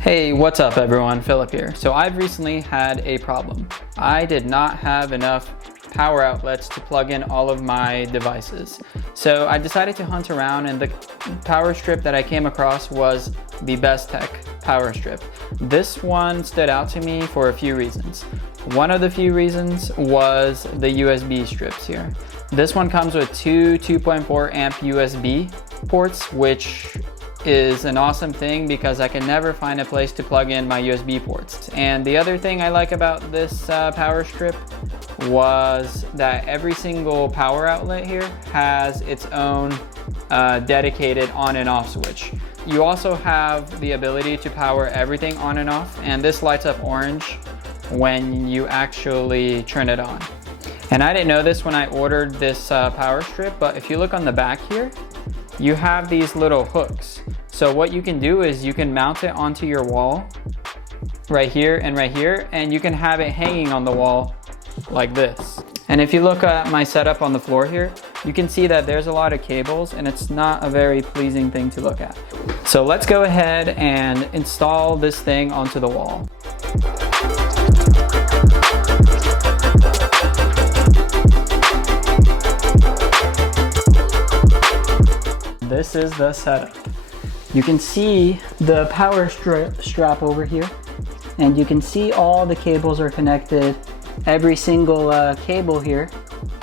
Hey, what's up everyone? Philip here. So I've recently had a problem. I did not have enough power outlets to plug in all of my devices. So I decided to hunt around, and the power strip that I came across was the BESTEK power strip. This one stood out to me for a few reasons. One of the few reasons was the USB strips here. This one comes with two 2.4 amp USB ports, which is an awesome thing because I can never find a place to plug in my USB ports. And the other thing I like about this power strip was that every single power outlet here has its own dedicated on and off switch. You also have the ability to power everything on and off, and this lights up orange when you actually turn it on. And I didn't know this when I ordered this power strip, but if you look on the back here, you have these little hooks. So what you can do is you can mount it onto your wall right here, and you can have it hanging on the wall like this. And if you look at my setup on the floor here, you can see that there's a lot of cables, and it's not a very pleasing thing to look at. So let's go ahead and install this thing onto the wall. This is the setup. You can see the power strap over here, and you can see all the cables are connected. Every single cable here.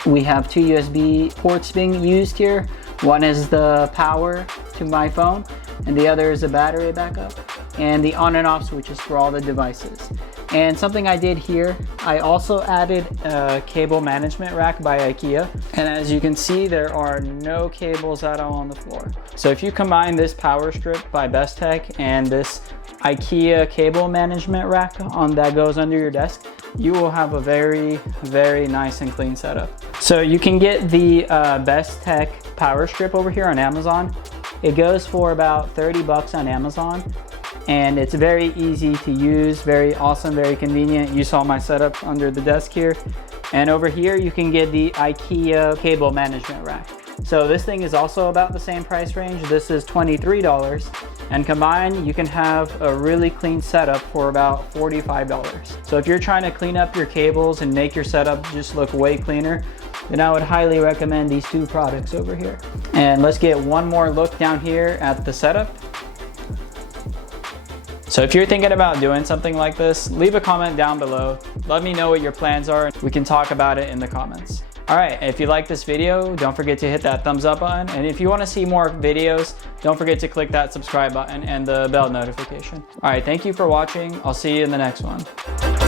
We have two USB ports being used here. One is the power to my phone, and the other is a battery backup, and the on and off switches for all the devices. And something I did here, I also added a cable management rack by IKEA. And as you can see, there are no cables at all on the floor. So if you combine this power strip by BESTEK and this IKEA cable management rack that goes under your desk, you will have a very, very nice and clean setup. So you can get the BESTEK power strip over here on Amazon. It goes for about 30 bucks on Amazon. And it's very easy to use, very awesome, very convenient. You saw my setup under the desk here. And over here, you can get the IKEA cable management rack. So this thing is also about the same price range. This is $23. And combined, you can have a really clean setup for about $45. So if you're trying to clean up your cables and make your setup just look way cleaner, then I would highly recommend these two products over here. And let's get one more look down here at the setup. So if you're thinking about doing something like this, leave a comment down below. Let me know what your plans are. We can talk about it in the comments. All right, if you like this video, don't forget to hit that thumbs up button. And if you want to see more videos, don't forget to click that subscribe button and the bell notification. All right, thank you for watching. I'll see you in the next one.